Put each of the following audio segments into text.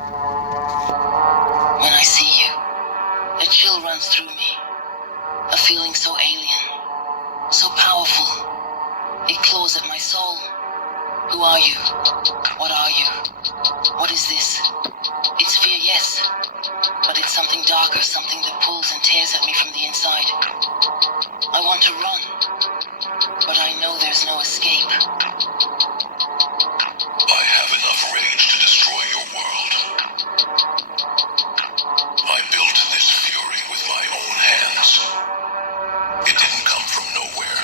When I see you, a chill runs through me, a feeling so alien, so powerful. It claws at my soul. Who are you? What are you? What is this? It's fear, yes, but it's something darker, something that pulls and tears at me from the inside. I want to run, but I know there's no escape. I have enough rage to destroy your world. I built this fury with my own hands. It didn't come from nowhere.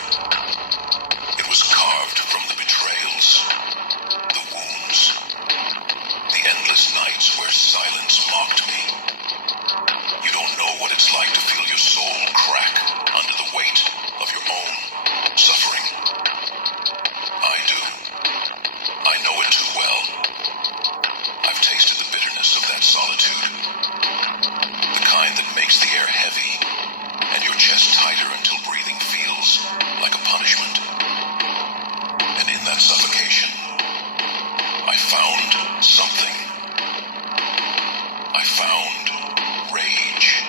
It was carved from the betrayals, the wounds, the endless nights where silence mocked me. You don't know what it's like to feel your soul crack under the weight of your own suffering. I do. I know it too well. I've tasted the bitterness of that solitude. The kind that makes the air heavy and your chest tighter until breathing feels like a punishment. And in that suffocation, I found something. I found rage.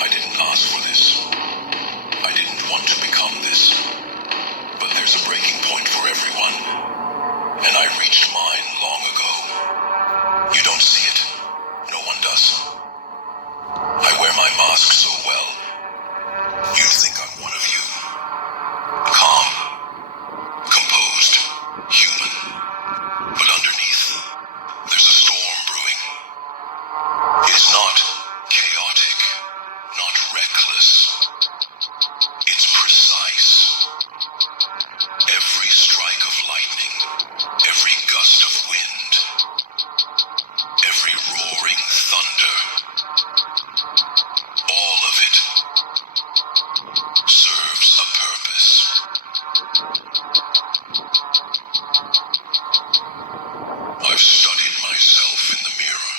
I didn't ask for this. I didn't want to become this. But there's a breaking point for everyone. And I reached mine long ago. You don't see it. No one does. I wear my mask so well. You think I'm one of you. Calm, composed, human. But underneath, there's a storm brewing. It's not chaotic, not reckless. It's precise. Every strike of lightning, every gust of wind, every roaring thunder, all of it serves a purpose. I've studied myself in the mirror.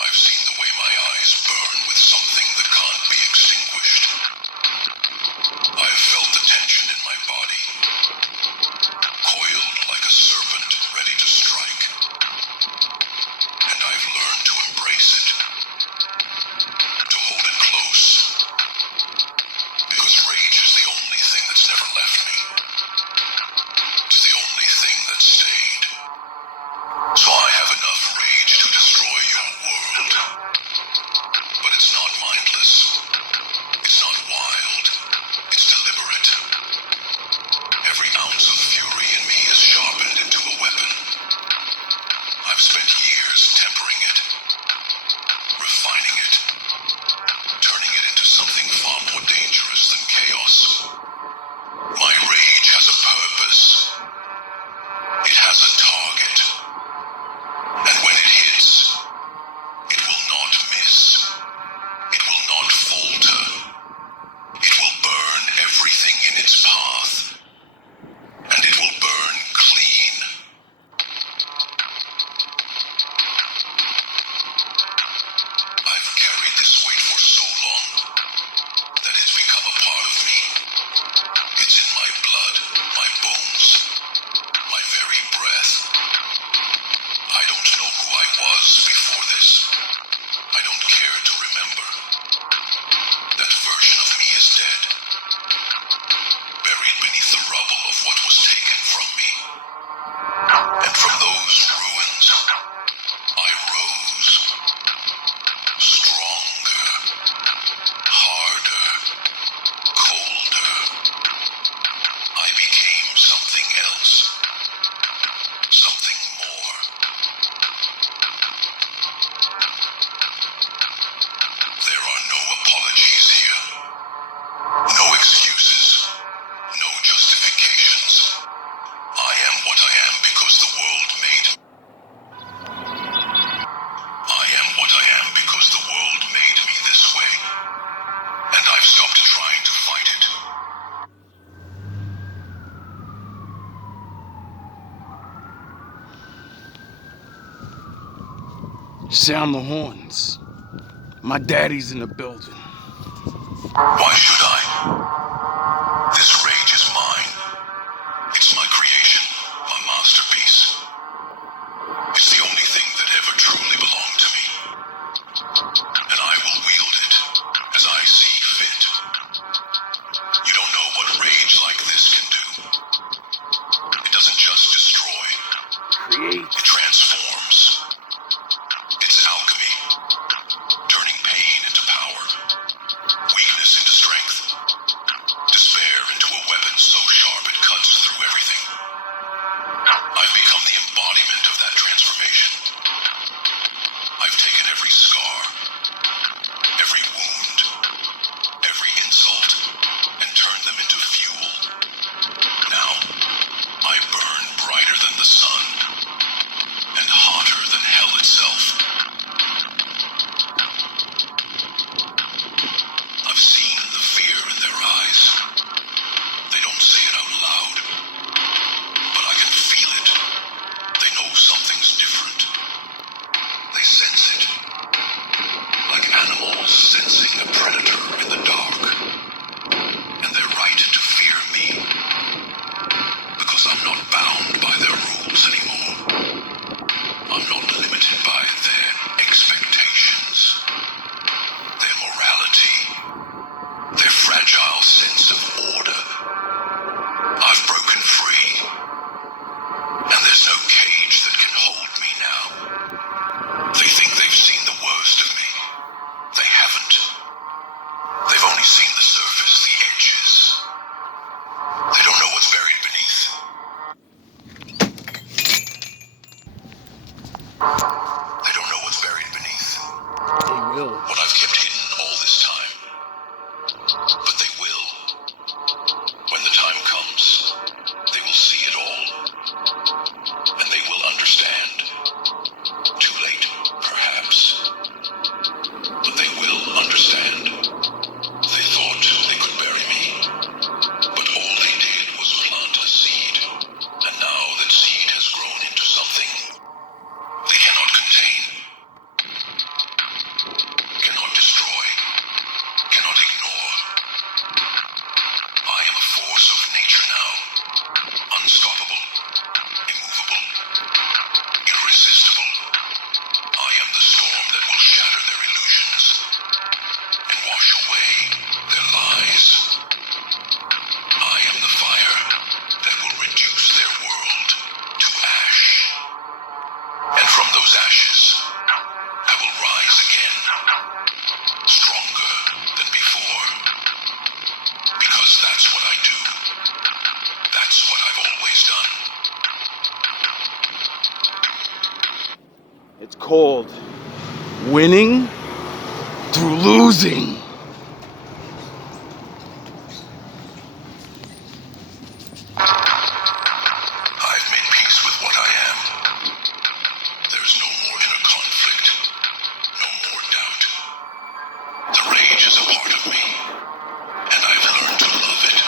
I've seen the way my eyes burn with something that can't be extinguished. I've felt the tension in my body, coiled like a serpent ready to strike. And I've learned to embrace it, to hold it close, because rage is the only thing that's never left me. It's the only thing that stayed. So I have enough rage to destroy your world. But it's not mindless. It's not wild. It's deliberate. Every ounce of fury in me is sharpened into a weapon. I've spent years tempering it, refining it, turning it into something far more dangerous than chaos. My rage has a purpose. It has a target. And when it hits, it will not miss. It will not falter. It will burn everything in its path. And it will burn clean. I've carried this weight for so long that it's become a part of me. It's in my blood, my bones, my very breath. I don't know who I was before this. I don't care to remember. That version of me is dead, buried beneath the rubble of what was taken from me. And from those ruins, I rose, stronger, harder, colder. I became something else, something more. There are no apologies here, no excuses, no justifications. I am what I am because the world made me. I am what I am because the world made me this way, and I've stopped trying to fight it. Sound the horns. My daddy's in the building. Why should I? This rage is mine. It's my creation. creates. It transforms. It's alchemy, turning pain into power, weakness into strength, despair into a weapon so sharp it cuts through everything. I've become the embodiment of that transformation. I've taken every scar, every wound, every insult, and turned them into fuel. Now, I burn brighter than the sun, and hotter than hell itself. I've seen the fear in their eyes. They don't say it out loud, but I can feel it. They know something's different. They sense it, like animals sensing a predator in the dark. And they're right to fear me, because I'm not bound by their rules anymore. I'm not limited by their expectations, their morality, their fragile sense of order. I've broken free, and there's no cage that can hold me now. They think they've seen the worst of me. They haven't. They've only seen the surface, the edges. They don't know what's buried beneath. They don't know what's buried beneath. They will. What I've kept hidden all this time. But they will. When the time comes, they will see it all. And they will understand. Too late, perhaps. But they will understand. They thought they could bury me. But all they did was plant a seed. And now that seed has grown into something they cannot contain, cannot destroy, cannot ignore. I am a force of nature now, unstoppable, immovable, irresistible. I am the storm that will shatter their illusions and wash away their lies. I am the fire that will reduce their world to ash. And from those ashes, I will rise again, stronger than before. Because that's what I do. That's what I've always done. It's called winning through losing. I've made peace with what I am. There's no more inner conflict, no more doubt. The rage is a part of me, and I've learned to love it,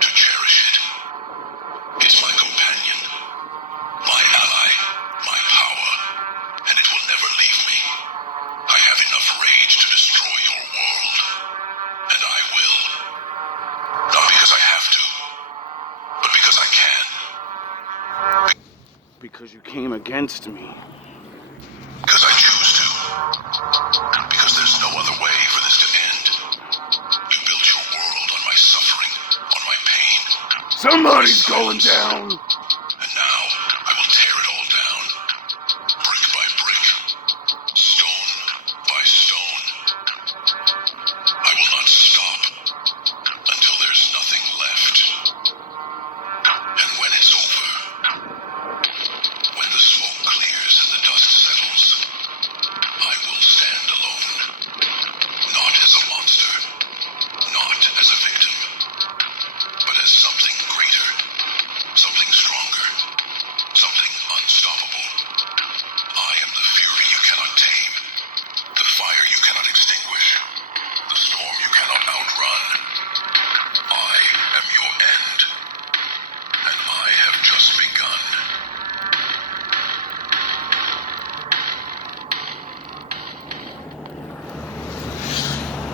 to cherish it. It's my companion, my ally, my power, and it will never leave me. I have enough rage to destroy your world, and I will. Not because I have to, but because I can. Because you came against me. Because I choose to. Because there's no other way for this to end. You built your world on my suffering, on my pain. Somebody's going down. And now I will tear it all down. Brick by brick. Stone by stone. I will not stop until there's nothing left. And when it's over, when the smoke clears and the dust settles, I will stand alone. Not as a monster, not as a victim, but as something greater, something stronger, something unstoppable. I am the fury you cannot tame, the fire you cannot extinguish, the storm you cannot outrun. I am your end, and I have just begun.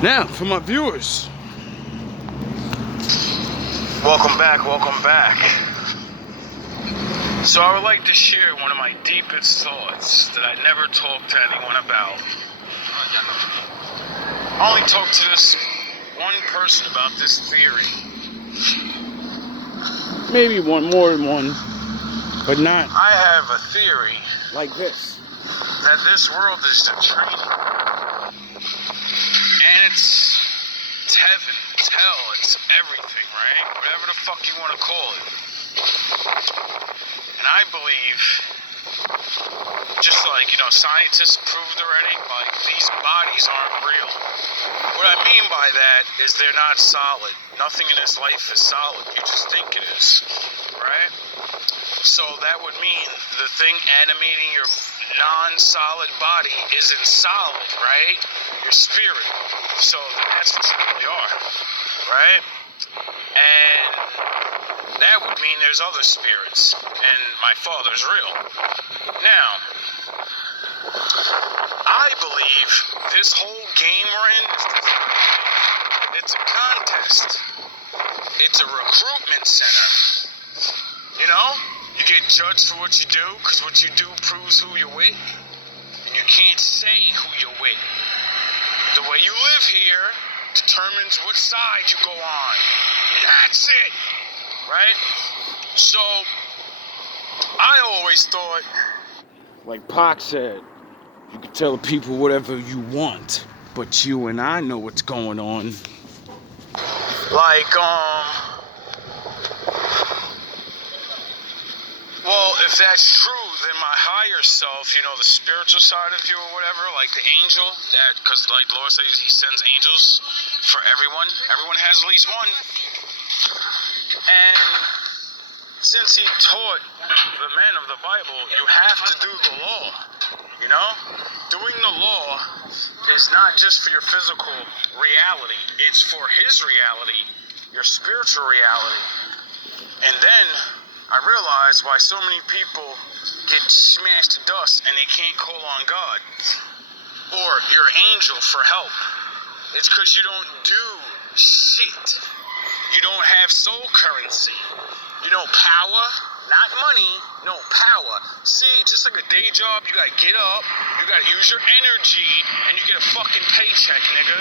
Now, for my viewers. Welcome back, welcome back. So I would like to share one of my deepest thoughts that I never talked to anyone about. I only talked to this one person about this theory. Maybe one, more than one. but not I have a theory like this. that this world is the training. And it's heaven, it's hell, it's everything, right? Whatever the fuck you want to call it. And I believe, just like, scientists proved already, like, these bodies aren't real. What I mean by that is they're not solid. Nothing in this life is solid. You just think it is, right? So that would mean the thing animating your non-solid body isn't solid, right? Your spirit. So that's what you really are, right? And that would mean there's other spirits, and my Father's real. Now, I believe this whole game we're in, it's a contest. It's a recruitment center. You get judged for what you do, because what you do proves who you're with, and you can't say who you're with. The way you live here determines what side you go on. That's it, right? So, I always thought, Like Pac said, you can tell people whatever you want, but you and I know what's going on. like, well, if that's true, then my higher self, the spiritual side of you or whatever, like the angel, because like the Lord says he sends angels for everyone. Everyone has at least one. And since he taught the men of the Bible, you have to do the law, Doing the law is not just for your physical reality, it's for his reality, your spiritual reality. And then I realized why so many people get smashed to dust and they can't call on God or your angel for help. It's because you don't do shit. You don't have soul currency. Power, not money, no power. See, just like a day job, you gotta get up, you gotta use your energy, and you get a fucking paycheck, nigga.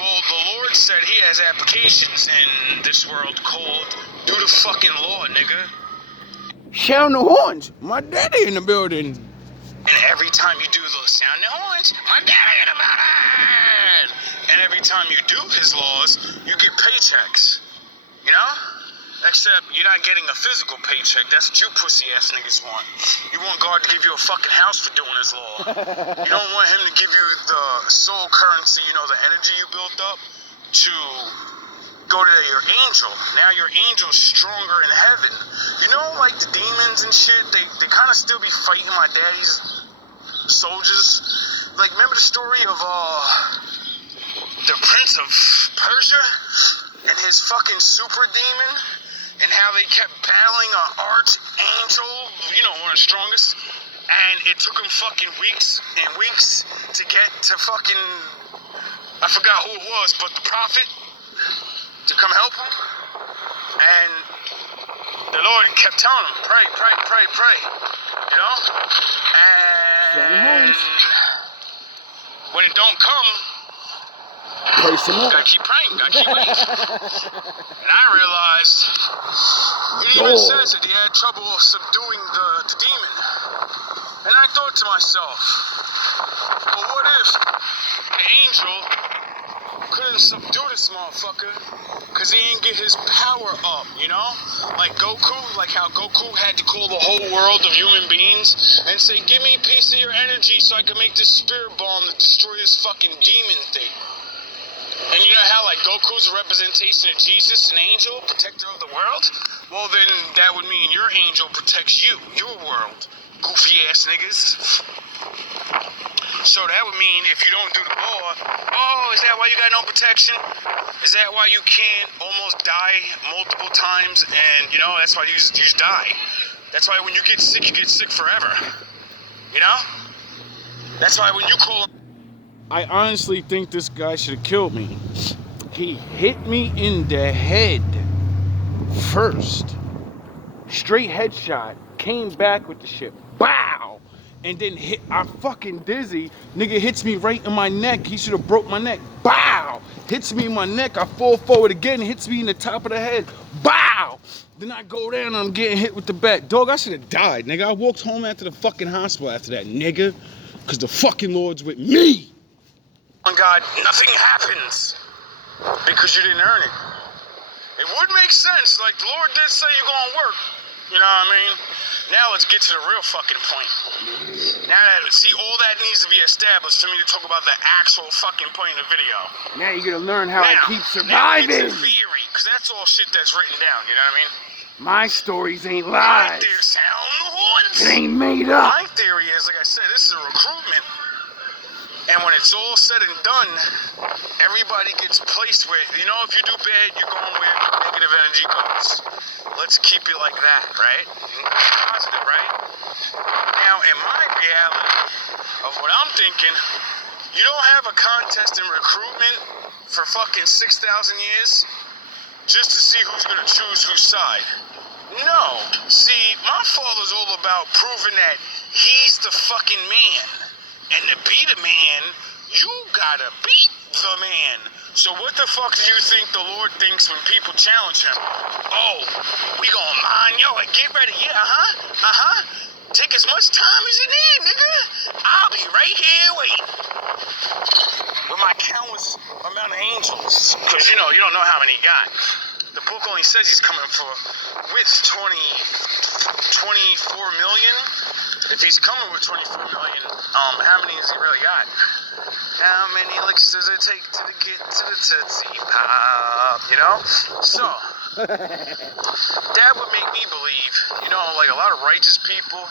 Well, the Lord said he has applications in this world called do the fucking law, nigga. Sound the horns. My daddy in the building. And every time you do the sound the horns, my daddy in the building. And every time you do his laws, you get paychecks. Except you're not getting a physical paycheck. That's what you pussy ass niggas want. You want God to give you a fucking house for doing his law. You don't want him to give you the soul currency, the energy you built up to go to your angel. Now your angel's stronger in heaven. Like the demons and shit, they kind of still be fighting my daddy's soldiers. Like, remember the story of the Prince of Persia and his fucking super demon? And how they kept battling an archangel, one of the strongest. And it took them fucking weeks and weeks to get to fucking, I forgot who it was, but the prophet to come help him. And the Lord kept telling him, pray, pray, pray, pray. And when it don't come, Pray some more. gotta keep praying, gotta keep waiting. And I realized, it even says that he had trouble subduing the demon. And I thought to myself, well, what if the angel couldn't subdue this motherfucker because he didn't get his power up, Like Goku, like how Goku had to call the whole world of human beings and say, give me a piece of your energy so I can make this spirit bomb to destroy this fucking demon thing. And you know how, like, Goku's a representation of Jesus, an angel, protector of the world? Well, then that would mean your angel protects you, your world, goofy ass niggas. So that would mean if you don't do the law, is that why you got no protection? Is that why you can't almost die multiple times and, that's why you die? That's why when you get sick forever. That's why when you call... I honestly think this guy should have killed me. He hit me in the head first. Straight headshot. Came back with the shit. Bow! And then I'm fucking dizzy. Nigga hits me right in my neck. He should have broke my neck. Bow! Hits me in my neck. I fall forward again. Hits me in the top of the head. Bow! Then I go down and I'm getting hit with the bat. Dog, I should have died, nigga. I walked home after the fucking hospital after that, nigga. Because the fucking Lord's with me. On God, nothing happens because you didn't earn it. It would make sense, like the Lord did say you're gonna work. You know what I mean? Now let's get to the real fucking point. Now that, see, all that needs to be established for me to talk about the actual fucking point of the video. Now you're gonna learn how I keep Now surviving. it's a theory, because that's all shit that's written down, you know what I mean? My stories ain't My lies. theory, sound the horns. It ain't made up. My theory is, like I said, this is a recruitment. And when it's all said and done, everybody gets placed with, you know, if you do bad, you're going where negative energy goes. Let's keep it like that, right? Positive, right? Now, in my reality of what I'm thinking, you don't have a contest in recruitment for fucking 6,000 years just to see who's going to choose whose side. No. See, my father's all about proving that he's the fucking man. And to be the man, you gotta beat the man. So what the fuck do you think the Lord thinks when people challenge him? Oh, we gonna mine yo and get ready. Yeah, Take as much time as you need, nigga. I'll be right here waiting. With my countless amount of angels. Because, you know, you don't know how many he got. The book only says he's coming with 24 million. If he's coming with 24 million, how many has he really got? How many licks does it take to get to the Tootsie Pop? You know? So, that would make me believe, you know, like a lot of righteous people,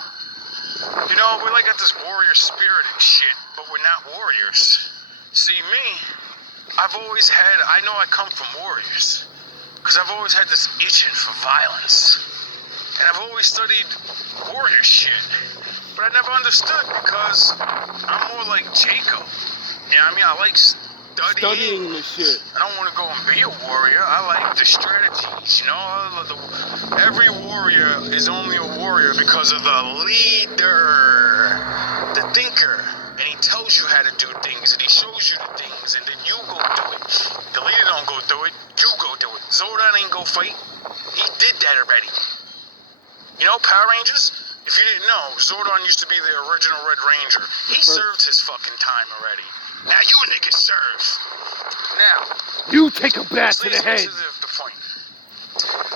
you know, we're like got this warrior spirit and shit, but we're not warriors. See, me, I know I come from warriors, because I've always had this itching for violence. And I've always studied warrior shit. But I never understood because I'm more like Jacob. You know what I mean? I like studying the shit. I don't want to go and be a warrior. I like the strategies, you know? Every warrior is only a warrior because of the leader, the thinker. And he tells you how to do things, and he shows you the things, and then you go do it. The leader don't go do it, you go do it. Zordon ain't go fight. He did that already. You know, Power Rangers? If you didn't know, Zordon used to be the original Red Ranger. He served his fucking time already. Now you niggas serve. Now, You take a bat to the head. to the point.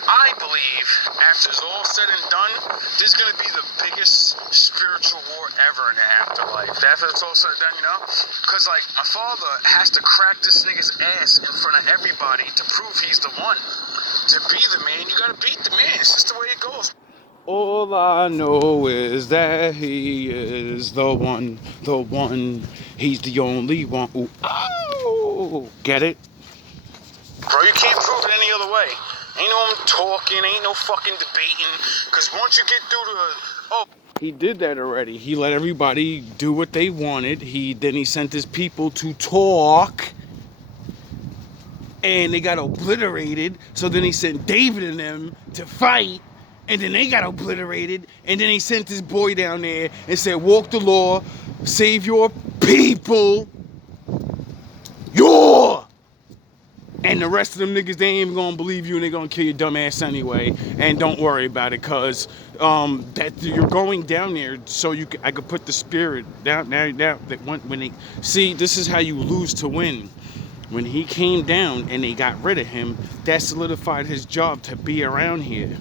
I believe after it's all said and done, there's going to be the biggest spiritual war ever in the afterlife. After it's all said and done, you know? Because, like, my father has to crack this nigga's ass in front of everybody to prove he's the one. To be the man, you got to beat the man. It's just the way it goes. All I know is that he is the one, he's the only one. Ooh, oh, get it? Bro, you can't prove it any other way. Ain't no talking, ain't no fucking debating. Because once you get through He did that already. He let everybody do what they wanted. Then he sent his people to talk. And they got obliterated. So then he sent David and them to fight. And then they got obliterated. And then he sent his boy down there and said, walk the law, save your people. And the rest of them niggas, they ain't even gonna believe you and they gonna kill your dumb ass anyway. And don't worry about it, cause that you're going down there so I could put the spirit down now that when they see, this is how you lose to win. When he came down and they got rid of him, that solidified his job to be around here.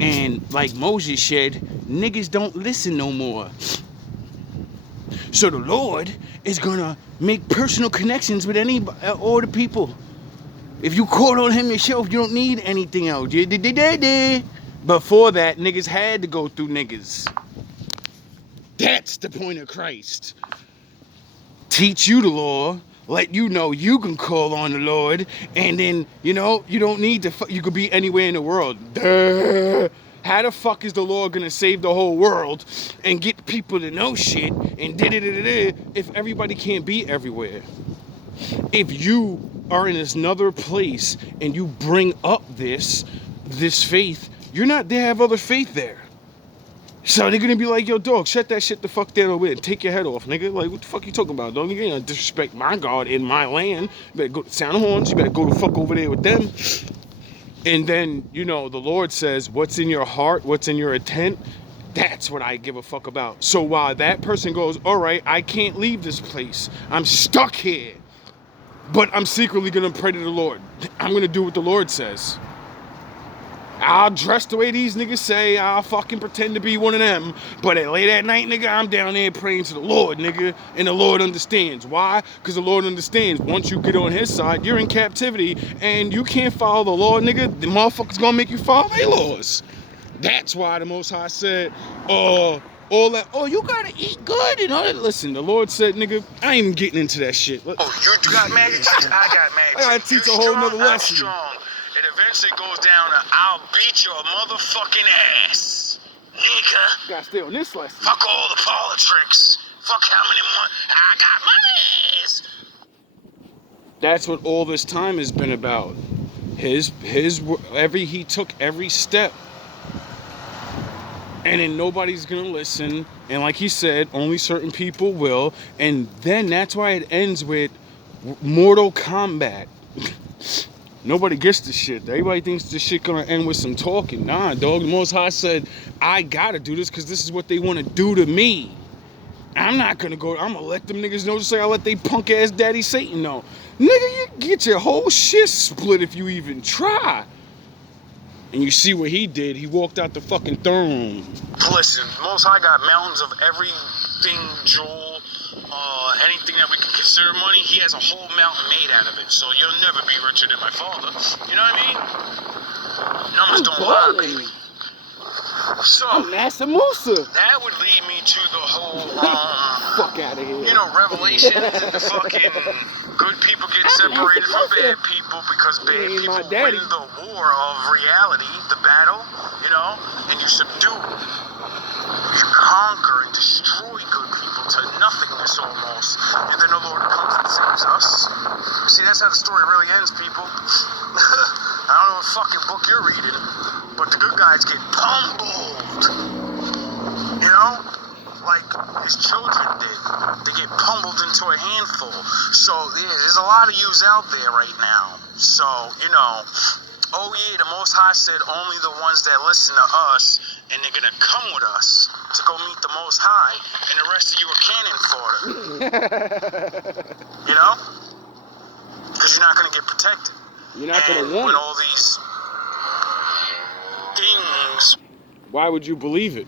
And like Moses said, niggas don't listen no more. So the Lord is gonna make personal connections with all the people. If you call on him yourself, you don't need anything else. Before that, niggas had to go through niggas. That's the point of Christ. Teach you the law, let you know you can call on the Lord, and then, you know, you don't need to, you could be anywhere in the world. Duh. How the fuck is the Lord gonna save the whole world and get people to know shit and if everybody can't be everywhere? If you are in another place and you bring up this faith, you're not, they have other faith there. So they're gonna be like, yo, dog, shut that shit the fuck down over there and take your head off, nigga. Like, what the fuck you talking about, dog? You ain't gonna disrespect my God in my land. You better go to sound horns, you better go the fuck over there with them. And then, you know, the Lord says, what's in your heart, what's in your intent, that's what I give a fuck about. So while that person goes, all right, I can't leave this place, I'm stuck here, but I'm secretly going to pray to the Lord. I'm going to do what the Lord says. I'll dress the way these niggas say. I'll fucking pretend to be one of them. But at late at night, nigga, I'm down there praying to the Lord, nigga. And the Lord understands. Why? Because the Lord understands. Once you get on his side, you're in captivity. And you can't follow the Lord, nigga. The motherfucker's gonna make you follow their laws. That's why the Most High said, all that, you gotta eat good and all that. Listen, the Lord said, nigga, I ain't even getting into that shit. Oh, you got magic tricks? I got magic tricks. I gotta teach a whole nother lesson. I'm strong. It eventually goes down to I'll beat your motherfucking ass, nigga. Gotta stay on this lesson. Fuck all the politics. Fuck how many money I got my ass. That's what all this time has been about. He took every step. And then nobody's gonna listen. And like he said, only certain people will. And then that's why it ends with Mortal Kombat. Nobody gets this shit. Everybody thinks this shit gonna end with some talking. Nah, dog. The Most High said, I gotta do this because this is what they want to do to me. I'm not gonna go. I'm gonna let them niggas know just like I let they punk ass daddy Satan know. Nigga, you get your whole shit split if you even try. And you see what he did. He walked out the fucking throne room. Listen, Most High got mountains of everything, jewel, anything that we can consider money. He has a whole mountain made out of it. So you'll never be richer than my father. You know what I mean? Numbers don't lie, baby. So, I'm Master Musa. That would lead me to the whole, fuck out of here. You know, Revelations and the fucking good people get separated from bad people because bad people win the war of reality, the battle, you know, and you subdue, you conquer and destroy good people to nothingness almost, and then the Lord comes and saves us. See, that's how the story really ends, people. I don't know what fucking book you're reading, but the good guys get pummeled, you know? Like his children did. They get pummeled into a handful. So yeah, there's a lot of yous out there right now. So, you know, oh yeah, the Most High said only the ones that listen to us and they're gonna come with us to go meet the Most High, and the rest of you are cannon fodder. You know? Because you're not gonna get protected. You're not gonna want when all these things. Why would you believe it?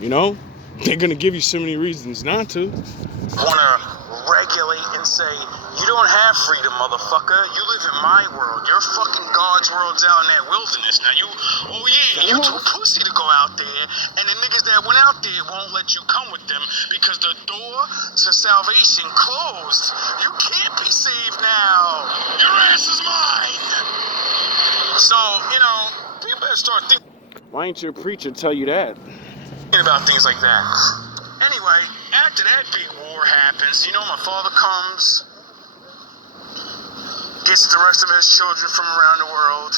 You know? They're gonna give you so many reasons not to. Wanna regulate and say, you don't have freedom, motherfucker. You live in my world. Your fucking God's world's out in that wilderness. Now you too pussy to go out there, and the niggas that went out there won't let you come with them because the door to salvation closed. You can't be saved now. Your ass is mine. So, you know, people better start thinking. Why ain't your preacher tell you that? About things like that. Anyway, after that big war happens, you know, my father comes, gets the rest of his children from around the world,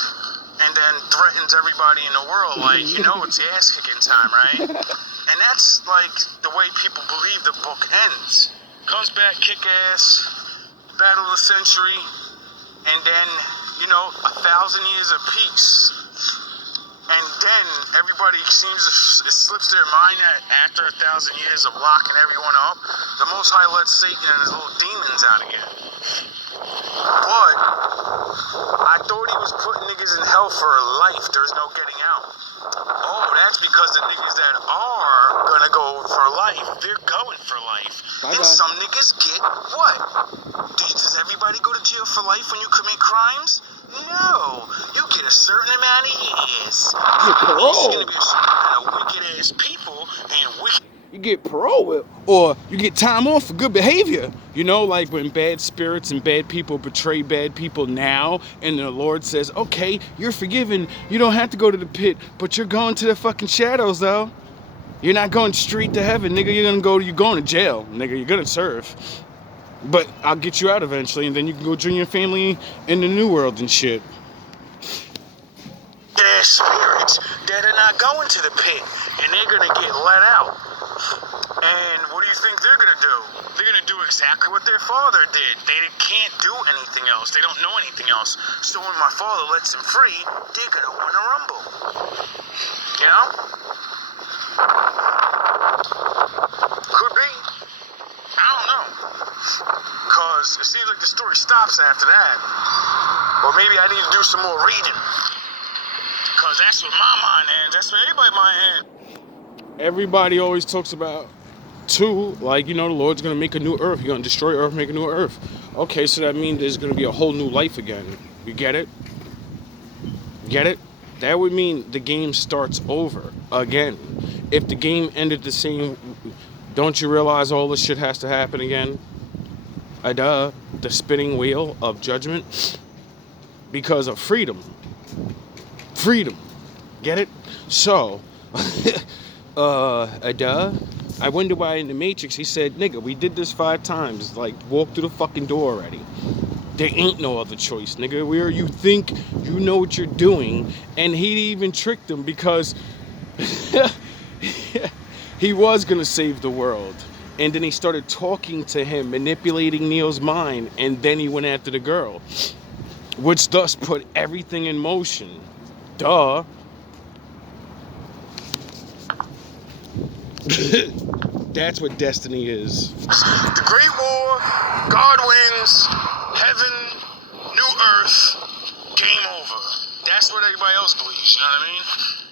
and then threatens everybody in the world, like, you know, it's ass kicking time, right? And that's like the way people believe the book ends. Comes back, kick ass, battle of the century, and then, you know, 1,000 years of peace. And then everybody it slips their mind that after 1,000 years of locking everyone up, the Most High lets Satan and his little demons out again. But I thought he was putting niggas in hell for life. There's no getting out. Oh, that's because the niggas that are gonna go for life, they're going for life. Bye-bye. And some niggas get what? Does everybody go to jail for life when you commit crimes? No, you get a certain amount of years. It's gonna be a certain amount of wicked ass people and wicked. You get parole or you get time off for good behavior. You know, like when bad spirits and bad people betray bad people now, and the Lord says, okay, you're forgiven. You don't have to go to the pit, but you're going to the fucking shadows though. You're not going straight to heaven, nigga. You're going to jail, nigga. You're gonna serve. But I'll get you out eventually, and then you can go join your family in the new world and shit. There's spirits that are not going to the pit, and they're gonna get let out. And what do you think they're gonna do? They're gonna do exactly what their father did. They can't do anything else. They don't know anything else. So when my father lets them free, they're gonna wanna rumble. You know? Could be. I don't know. Cause it seems like the story stops after that. Or maybe I need to do some more reading. Cause that's what my mind ends. That's what everybody's mind ends. Everybody always talks about two, like, you know, the Lord's gonna make a new earth. He's gonna destroy earth, make a new earth. Okay, so that means there's gonna be a whole new life again. You get it? Get it? That would mean the game starts over again. If the game ended the same, don't you realize all this shit has to happen again? The spinning wheel of judgment. Because of freedom. Freedom. Get it? So, I wonder why in the Matrix he said, nigga, we did this 5 times. Like, walk through the fucking door already. There ain't no other choice, nigga. Where you think you know what you're doing. And he even tricked him because he was gonna save the world. And then he started talking to him, manipulating Neo's mind. And then he went after the girl. Which thus put everything in motion. Duh. That's what destiny is. The Great War, God wins, heaven, new earth, game over. That's what everybody else believes, you know what I mean?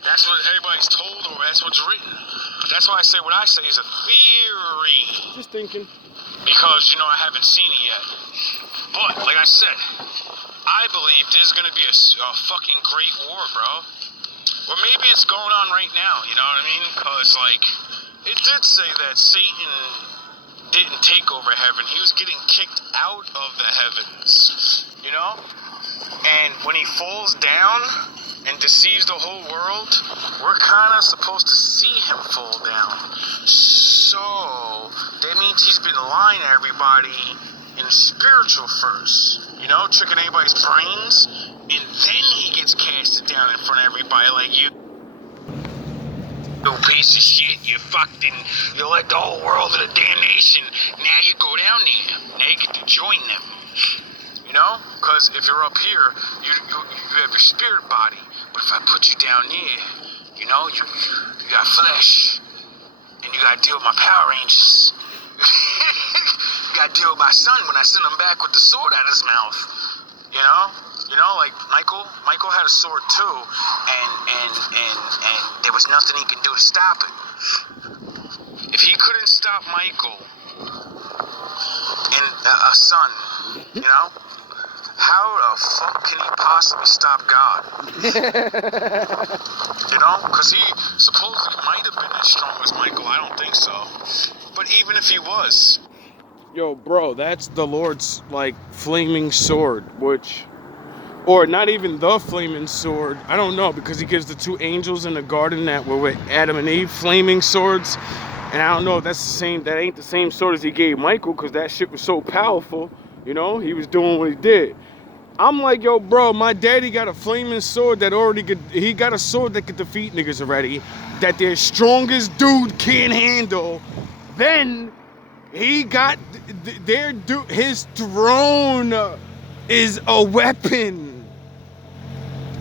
That's what everybody's told, or that's what's written. That's why I say what I say is a theory. Just thinking. Because, you know, I haven't seen it yet. But, like I said, I believe there's going to be a fucking great war, bro. Or maybe it's going on right now, you know what I mean? Because, like, it did say that Satan didn't take over heaven. He was getting kicked out of the heavens, you know? And when he falls down and deceives the whole world, we're kind of supposed to see him fall down. So, that means he's been lying to everybody in spiritual first, you know, tricking everybody's brains, and then he gets casted down in front of everybody like you piece of shit, you fucked and you led the whole world to the damnation. Now you go down there. Now you get to join them. You know? Because if you're up here, you have your spirit body. But if I put you down there, you know, you got flesh. And you gotta deal with my Power Rangers. You gotta deal with my son when I send him back with the sword out of his mouth. You know? You know, like Michael had a sword too, and there was nothing he can do to stop it. If he couldn't stop Michael and a son, you know, how the fuck can he possibly stop God? You know, because he supposedly might have been as strong as Michael. I don't think so. But even if he was, yo, bro, that's the Lord's like flaming sword, which. Or not even the flaming sword. I don't know, because he gives the 2 angels in the garden that were with Adam and Eve flaming swords. And I don't know if that's the same. That ain't the same sword as he gave Michael, because that shit was so powerful. You know, he was doing what he did. I'm like, yo, bro, my daddy got a flaming sword that already could. He got a sword that could defeat niggas already. That their strongest dude can't handle. Then he got his throne is a weapon.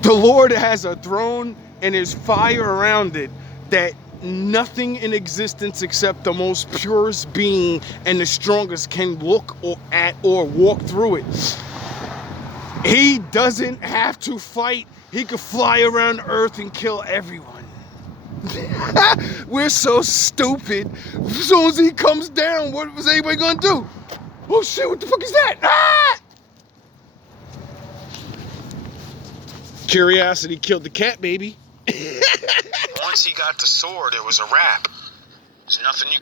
The Lord has a throne and there's fire around it that nothing in existence except the most purest being and the strongest can look at or walk through it. He doesn't have to fight. He could fly around Earth and kill everyone. We're so stupid. As soon as he comes down, what was anybody gonna do? Oh shit, what the fuck is that? Ah! Curiosity killed the cat, baby. once he got the sword, it was a wrap. There's nothing you...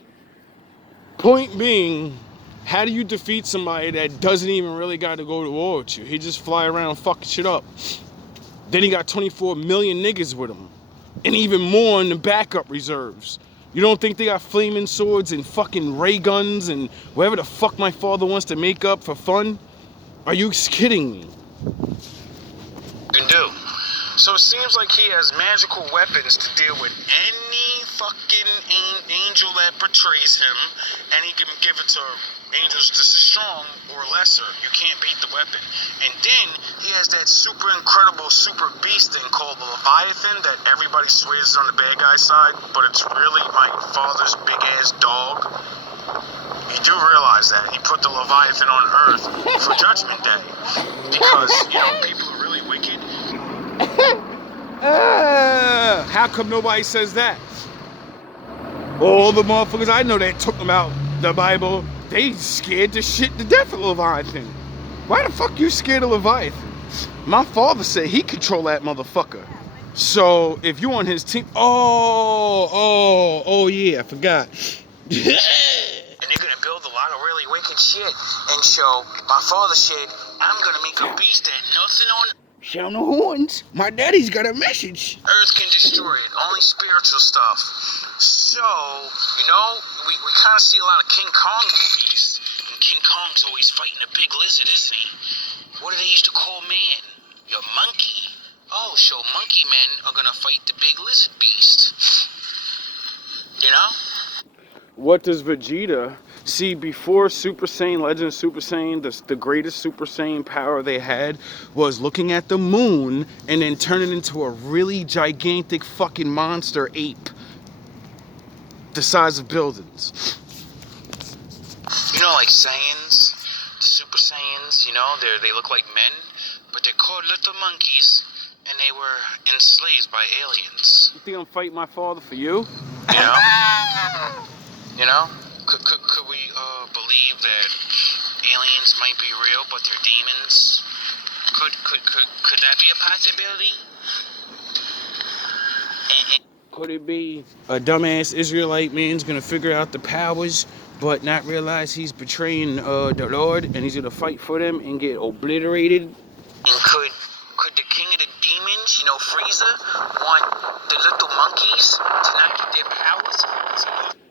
Point being, how do you defeat somebody that doesn't even really got to go to war with you? He just fly around fucking shit up. Then he got 24 million niggas with him. And even more in the backup reserves. You don't think they got flaming swords and fucking ray guns and whatever the fuck my father wants to make up for fun? Are you kidding me? Can do. So it seems like he has magical weapons to deal with any fucking angel that betrays him, and he can give it to angels just as strong or lesser. You can't beat the weapon. And then he has that super incredible super beast thing called the Leviathan that everybody swears is on the bad guy's side, but it's really my father's big ass dog. You do realize that he put the Leviathan on Earth for Judgment Day because, you know, people are really wicked. How come nobody says that? All the motherfuckers I know that talking about the Bible, they scared the shit to death of Leviathan. Why the fuck you scared of Leviathan? My father said he control that motherfucker. So if you on his team, oh yeah, I forgot. And they're gonna build a lot of really wicked shit. And so my father said, I'm gonna make a beast that nothing on Sound the horns. My daddy's got a message. Earth can destroy it. Only spiritual stuff. So, you know, we kind of see a lot of King Kong movies. And King Kong's always fighting a big lizard, isn't he? What do they used to call man? Your monkey. Oh, so monkey men are gonna fight the big lizard beast. You know? What does Vegeta see before Super Saiyan, Legend of Super Saiyan? The greatest Super Saiyan power they had was looking at the moon and then turning into a really gigantic fucking monster ape the size of buildings. You know, like Saiyans, the Super Saiyans, you know, they look like men, but they're called little monkeys, and they were enslaved by aliens. You think I'm fighting my father for you? You know? You know? Could we believe that aliens might be real, but they're demons? Could that be a possibility? Could it be a dumbass Israelite man's gonna figure out the powers, but not realize he's betraying the Lord, and he's gonna fight for them and get obliterated? And could the king of the demons, you know, Frieza, want the little monkeys to not get their powers?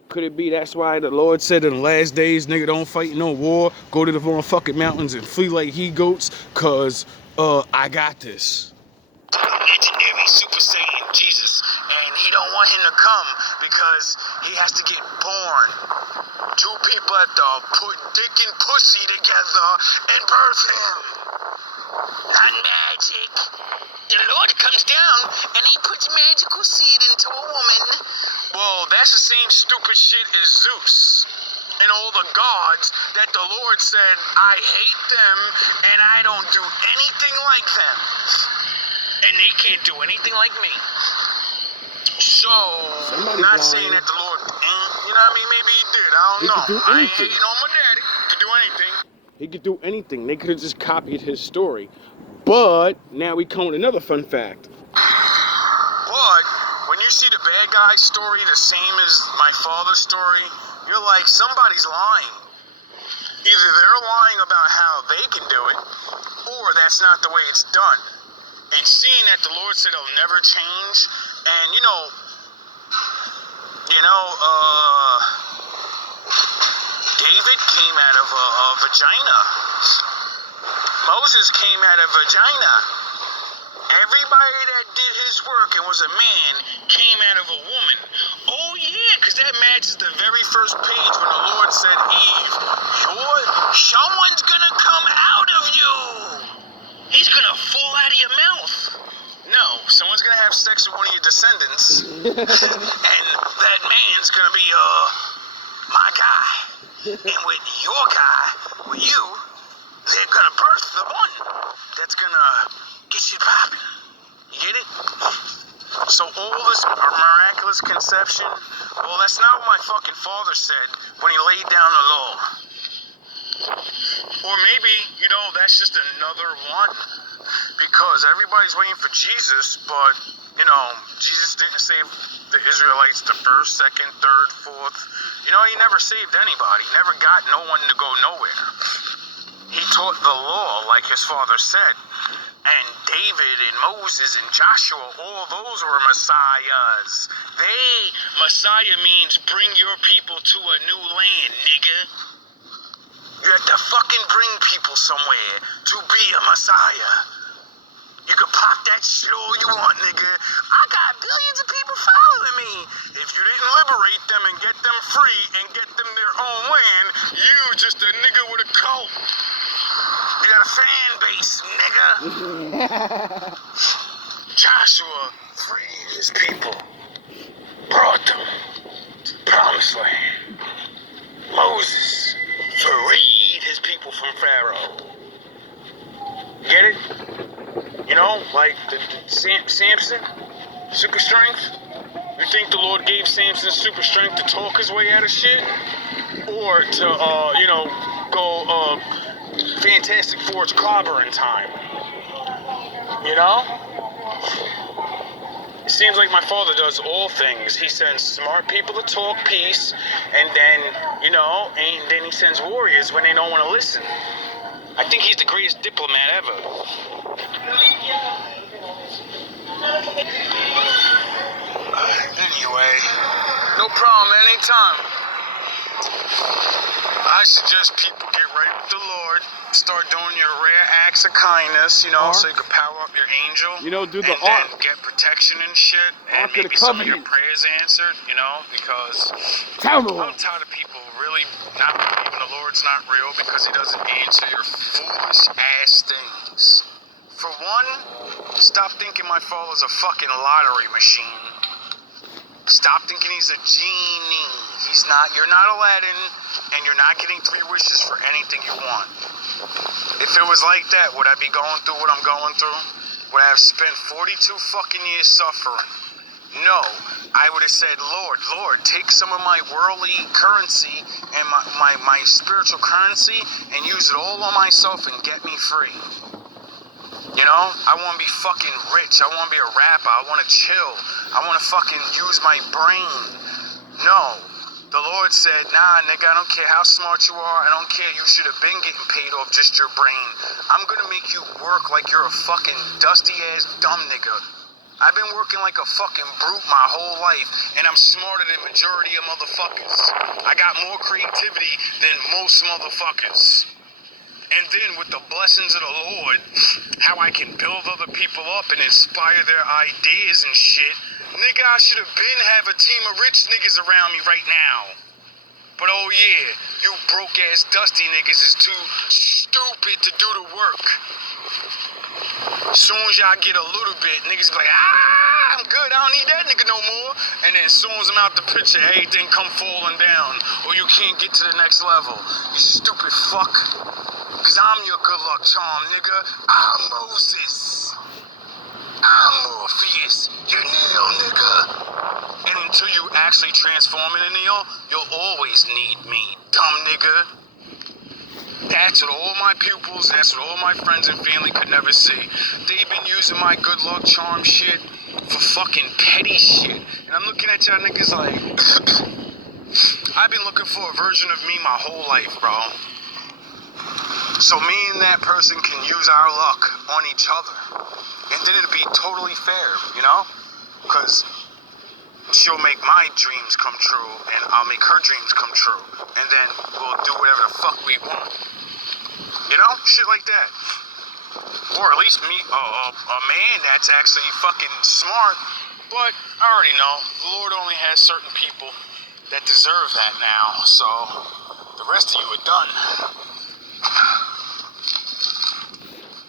Could it be that's why the Lord said in the last days, nigga, don't fight no war, go to the motherfucking mountains and flee like he-goats, cause I got this. Legendary Super Saiyan Jesus, and he don't want him to come because he has to get born. Two people have to put dick and pussy together and birth him. Not magic. The Lord comes down and he puts magical seed into a woman. Well, that's the same stupid shit as Zeus and all the gods that the Lord said, I hate them and I don't do anything like them. And they can't do anything like me. So, I'm not saying that the Lord ain't, you know what I mean? Maybe he did. I don't know. I ain't hating on my daddy. He could do anything. He could do anything. They could have just copied his story. But now we come with another fun fact. But when you see the bad guy's story the same as my father's story, you're like, somebody's lying. Either they're lying about how they can do it, or that's not the way it's done. And seeing that the Lord said it'll never change, and David came out of a vagina. Moses came out of vagina. Everybody that did his work and was a man came out of a woman. Oh yeah, because that matches the very first page when the Lord said, Eve, someone's gonna come out of you. He's gonna fall out of your mouth. No, someone's gonna have sex with one of your descendants. And that man's gonna be, my guy. And with your guy, with you, they're gonna birth the one that's gonna get shit popping. You get it? So all this miraculous conception, well, that's not what my fucking father said when he laid down the law. Or maybe, that's just another one. Because everybody's waiting for Jesus, but, Jesus didn't save the Israelites the first, second, third, fourth. He never saved anybody. He never got no one to go nowhere. He taught the law like his father said. And David and Moses and Joshua, all those were messiahs. Messiah means bring your people to a new land, nigga. You have to fucking bring people somewhere to be a messiah. You can pop that shit all you want, nigga. I got billions of people following me. me, if you didn't liberate them and get them free and get them their own land, you just a nigga with a cult. You got a fan base, nigga. Joshua freed his people, brought them to the promised land. Moses freed his people from Pharaoh. Get it? You know, like the Samson, super strength. You think the Lord gave Samson super strength to talk his way out of shit? Or to, go Fantastic Four's clobbering time? You know? It seems like my father does all things. He sends smart people to talk peace, and then, and then he sends warriors when they don't want to listen. I think he's the greatest diplomat ever. Anyway, no problem, anytime. I suggest people get right with the Lord, start doing your rare acts of kindness, so you can power up your angel. Do the and ark. then get protection and shit, and maybe some of your prayers answered, because I'm tired of people really not believing the Lord's not real because he doesn't answer your foolish ass things. For one, stop thinking my father's a fucking lottery machine. Stop thinking he's a genie. He's not. You're not Aladdin, and you're not getting 3 wishes for anything you want. If it was like that, would I be going through what I'm going through? Would I have spent 42 fucking years suffering? No. I would have said, Lord, take some of my worldly currency and my spiritual currency and use it all on myself and get me free. I want to be fucking rich. I want to be a rapper. I want to chill. I want to fucking use my brain. No. The Lord said, nah, nigga, I don't care how smart you are. I don't care. You should have been getting paid off just your brain. I'm going to make you work like you're a fucking dusty-ass dumb nigga. I've been working like a fucking brute my whole life, and I'm smarter than majority of motherfuckers. I got more creativity than most motherfuckers. And then with the blessings of the Lord, how I can build other people up and inspire their ideas and shit. Nigga, I should have been have a team of rich niggas around me right now. But oh yeah, you broke ass dusty niggas is too stupid to do the work. Soon as y'all get a little bit, niggas be like, I'm good, I don't need that nigga no more. And then as soon as I'm out the picture, everything come falling down. Or you can't get to the next level. You stupid fuck. Cause I'm your good luck charm, nigga. I'm Moses. I'm Morpheus, your Neo, nigga. And until you actually transform into Neo, you'll always need me, dumb nigga. That's what all my pupils, that's what all my friends and family could never see. They've been using my good luck charm shit for fucking petty shit. And I'm looking at y'all niggas like, I've been looking for a version of me my whole life, bro. So me and that person can use our luck on each other. And then it'll be totally fair, Because she'll make my dreams come true, and I'll make her dreams come true. And then we'll do whatever the fuck we want. Shit like that. Or at least meet a man that's actually fucking smart. But I already know, the Lord only has certain people that deserve that now. So the rest of you are done.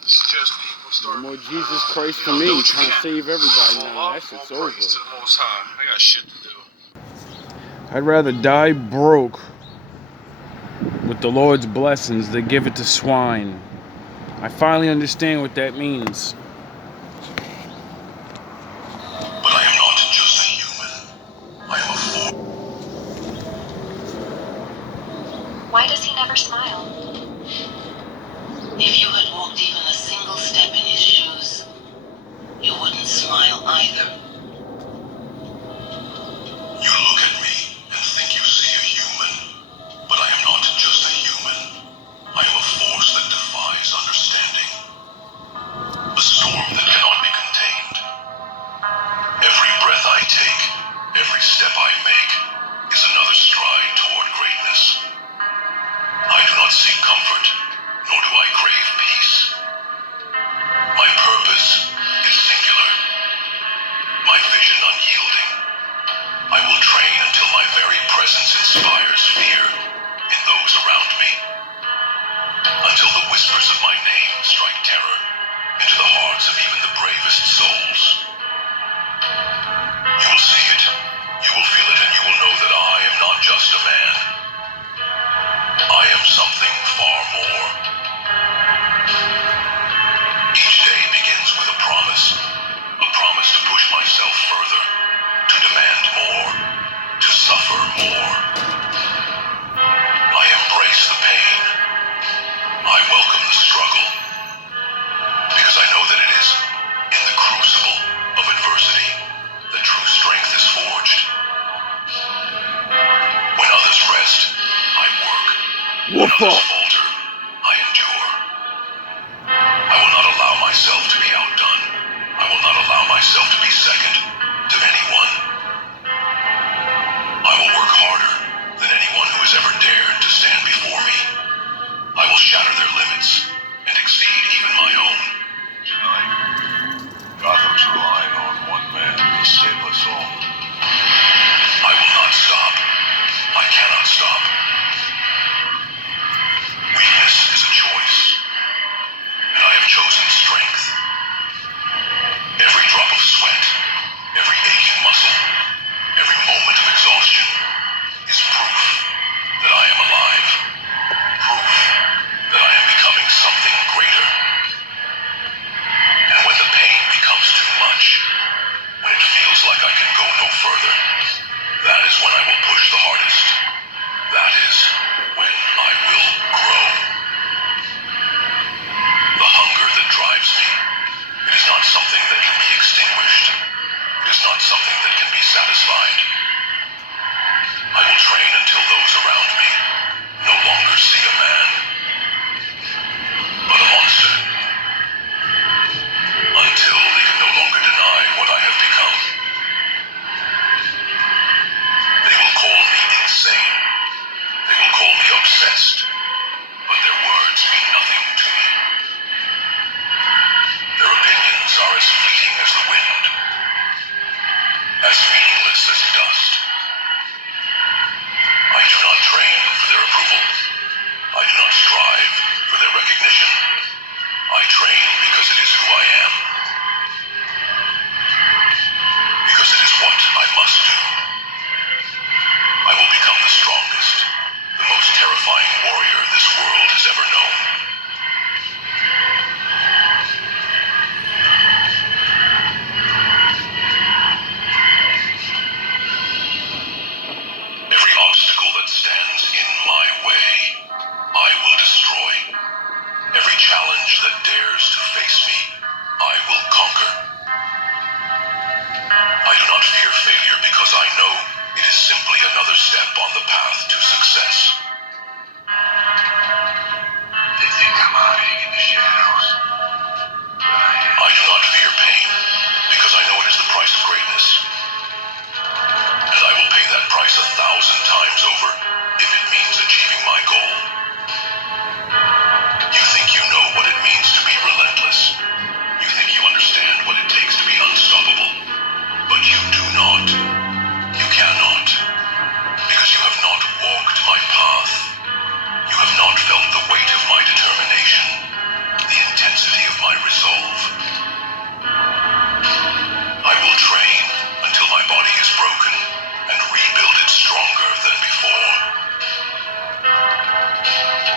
Suggest people start. No more Jesus Christ for me, trying to save everybody now. That shit's over. To the Most High. I got shit to do. I'd rather die broke with the Lord's blessings than give it to swine. I finally understand what that means. But I am not just a human. I am a force. Why does he never smile? If you had walked even a single step in his shoes, you wouldn't smile either. You look at me and think you see a human, but I am not just a human. I am a force that defies understanding. A will train until my very presence inspires fear in those around me, until the whispers of my name strike terror into the hearts of even the bravest souls. You will see it, you will feel it, and you will know that I am not just a man. I am something far more. Each day begins with a promise to push myself further, to demand more, to suffer more. I embrace the pain. I welcome the struggle, because I know that it is in the crucible of adversity that true strength is forged. When others rest, I work. When others falter, I endure. I will not allow myself to be outdone. I will not allow myself to be second to anyone. I will work harder than anyone who has ever dared to stand before me. I will shatter their limits and exceed even my own. Tonight, Gotham's relying on one man to save us all. I will not stop. I cannot stop. Weakness is a choice, and I have chosen strength. Every drop of sweat, every aching muscle, every moment of exhaustion is proof that I am alive. Proof that I am becoming something greater. And when the pain becomes too much, when it feels like I can go no further, that is when I will push the hardest. That is when I will grow. The hunger that drives me, it is not something that can be extinguished. It is not something that can be satisfied. I will train until those around me no longer see a man, but a monster. Until they can no longer deny what I have become. They will call me insane. They will call me obsessed. But their words mean nothing to me. Their opinions are as fleeting as the wind, as meaningless as dust. I do not train for their approval. I do not strive for their recognition. I train because it is who I am. Because it is what I must do. I will become the strongest, the most terrifying warrior this world has ever known. Every obstacle that stands in my way, I will destroy. Every challenge that dares to face me, I will conquer. I do not fear failure because I know it is simply another step on the path to success. They think I'm hiding in the shadows, but I am. I do not fear pain because I know it is the price of greatness. And I will pay that price 1,000 times over if it means achieving my goal. You think you know what it means to be relentless. You think you understand what it takes to be unstoppable. But you do not. You cannot. Because you have not walked my path. You have not felt the weight of my determination, the intensity of my resolve. I will train until my body is broken and rebuild it stronger than before.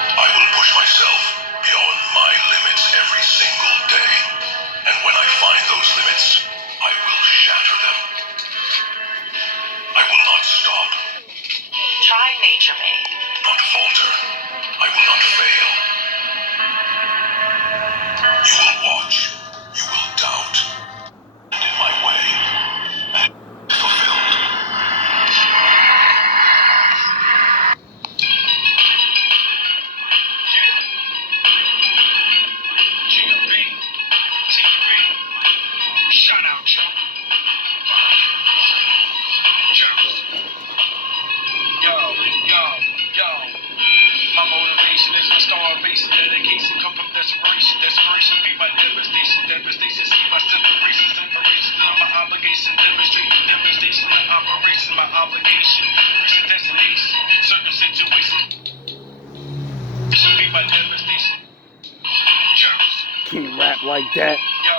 I will push myself beyond my limits every single day. And when I find those limits, I will shatter them. I will not stop, Try Nature Made. not falter. I will not fail. You will watch. You will doubt. And in my way, and fulfilled. obligation. Reach the destination. Certain situations should be my devastation. Can't rap like that. Yo.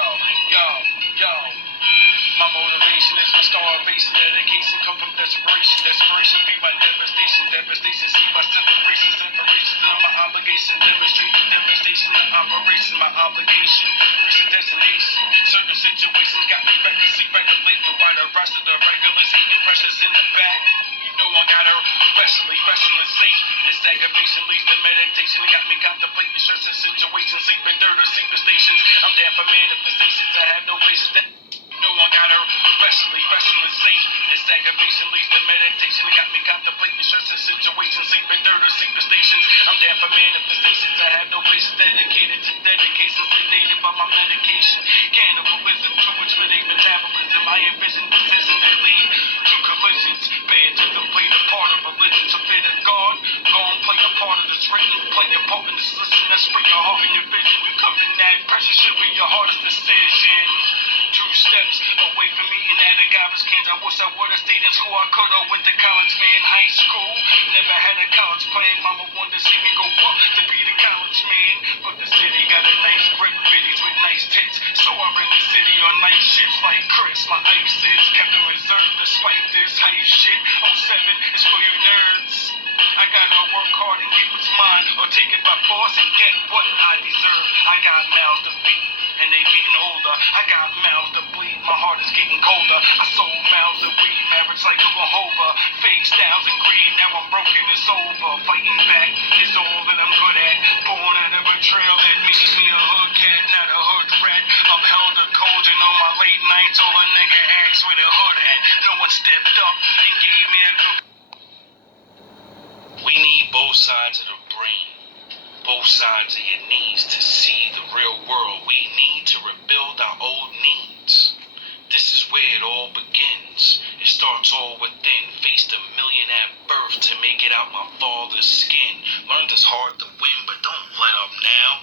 My motivation is my starvation. Dedication come from desperation. Desperation be my devastation. Devastation see my separation. Separation is my obligation. Demonstrate the demonstration of operation. My obligation. Reach the destination. Certain situations got me recklessly regulating. Why the rest of the regulars hating pressures in the back. You know I gotta restlessly. This aggravation leads to meditation. It got me contemplating stressing situations. Sleeping dirt or sleeping stations. I'm down for manifestations. I have no places that. No one got her restlessly. This aggravation leads to meditation. It got me contemplating stressing situations, sleeping dirt or sleeping stations. I'm down for manifestations. I have no places dedicated to dedication, sedated by my medication. Cannibalism, too much for their metabolism. I envision decisions that lead to collisions. Bad to complete a part of religion. So fit of God, go and play a part of this written. Play a part in this listen. That's spring your heart and your vision. Recovering that pressure should be your hardest decision. 2 steps away from me in that garbage cans. I wish I would have stayed in school. I could have went to college, man. High school, never had a college plan. Mama wanted to see me go up to be the college man. But the city got a nice grip, bitties with nice tits. So I ran the city on night shifts like Chris. My ice is kept in reserve despite this hype shit. 07 is for you nerds. I gotta work hard and get what's mine, or take it by force and get what I deserve. I got mouths to feed, and they getting older. I got mouths to bleed, my heart is getting colder. I sold mouths of weed, marriage like Oklahoma. Fake styles and greed, now I'm broken, it's over. Fighting back is all that I'm good at. Born out of a trail that made me a hood cat, not a hood rat. I'm held a cold, and on my late nights, all a nigga asks where the hood at. No one stepped up and gave me a good. We need both sides of the brain, both sides of your needs to see the real world. We need to rebuild our old needs. This is where it all begins. It starts all within. Faced a million at birth to make it out my father's skin. Learned it's hard to win, but don't let up now.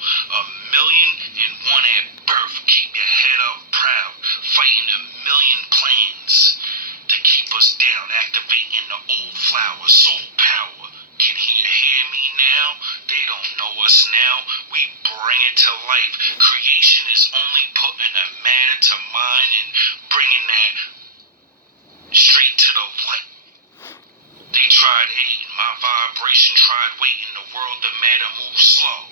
1,000,001 at birth. Keep your head up proud. Fighting a million plans to keep us down. Activating the old flower, soul power. Can he hear me now? They don't know us now. We bring it to life. Creation is only putting a matter to mind and bringing that straight to the light. They tried hating, my vibration tried waiting. The world, the matter moves slow.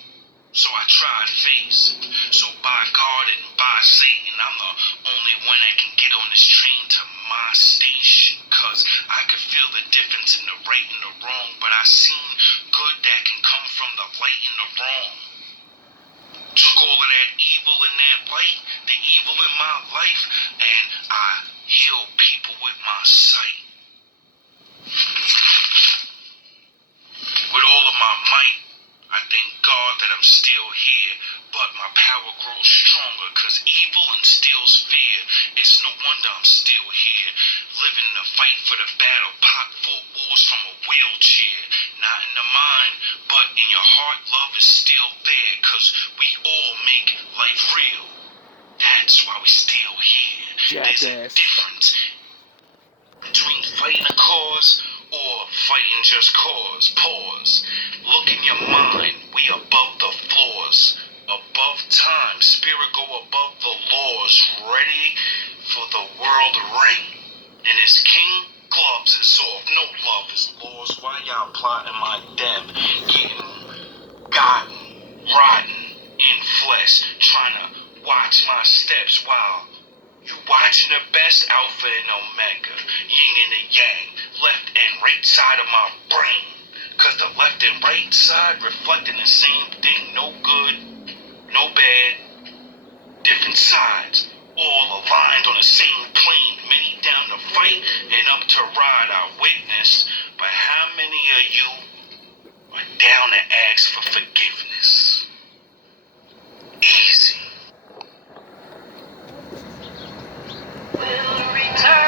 So I tried facing. So by God and by Satan, I'm the only one that can get on this train to my station. Cause I could feel the difference in the right and the wrong. But I seen good that can come from the light and the wrong. Took all of that evil and that light, the evil in my life, and I healed people with my sight. With all of my might, I thank God that I'm still here, but my power grows stronger, cause evil instills fear. It's no wonder I'm still here, living the fight for the battle. Pac fought wars from a wheelchair, not in the mind, but in your heart. Love is still there, cause we all make life real. That's why we still here. There's a difference between fighting a cause or fighting just cause. Pause. Look in your mind. We above the floors. Above time. Spirit go above the laws. Ready for the world to reign. And his king gloves is off. No love is lost. Why y'all plotting my death? Getting gotten, rotten in flesh. Trying to watch my steps while you watching the best Alpha and Omega, yin and the yang, left and right side of my brain. Cause the left and right side reflecting the same thing. No good, no bad, different sides. All aligned on the same plane. Many down to fight and up to ride. I witness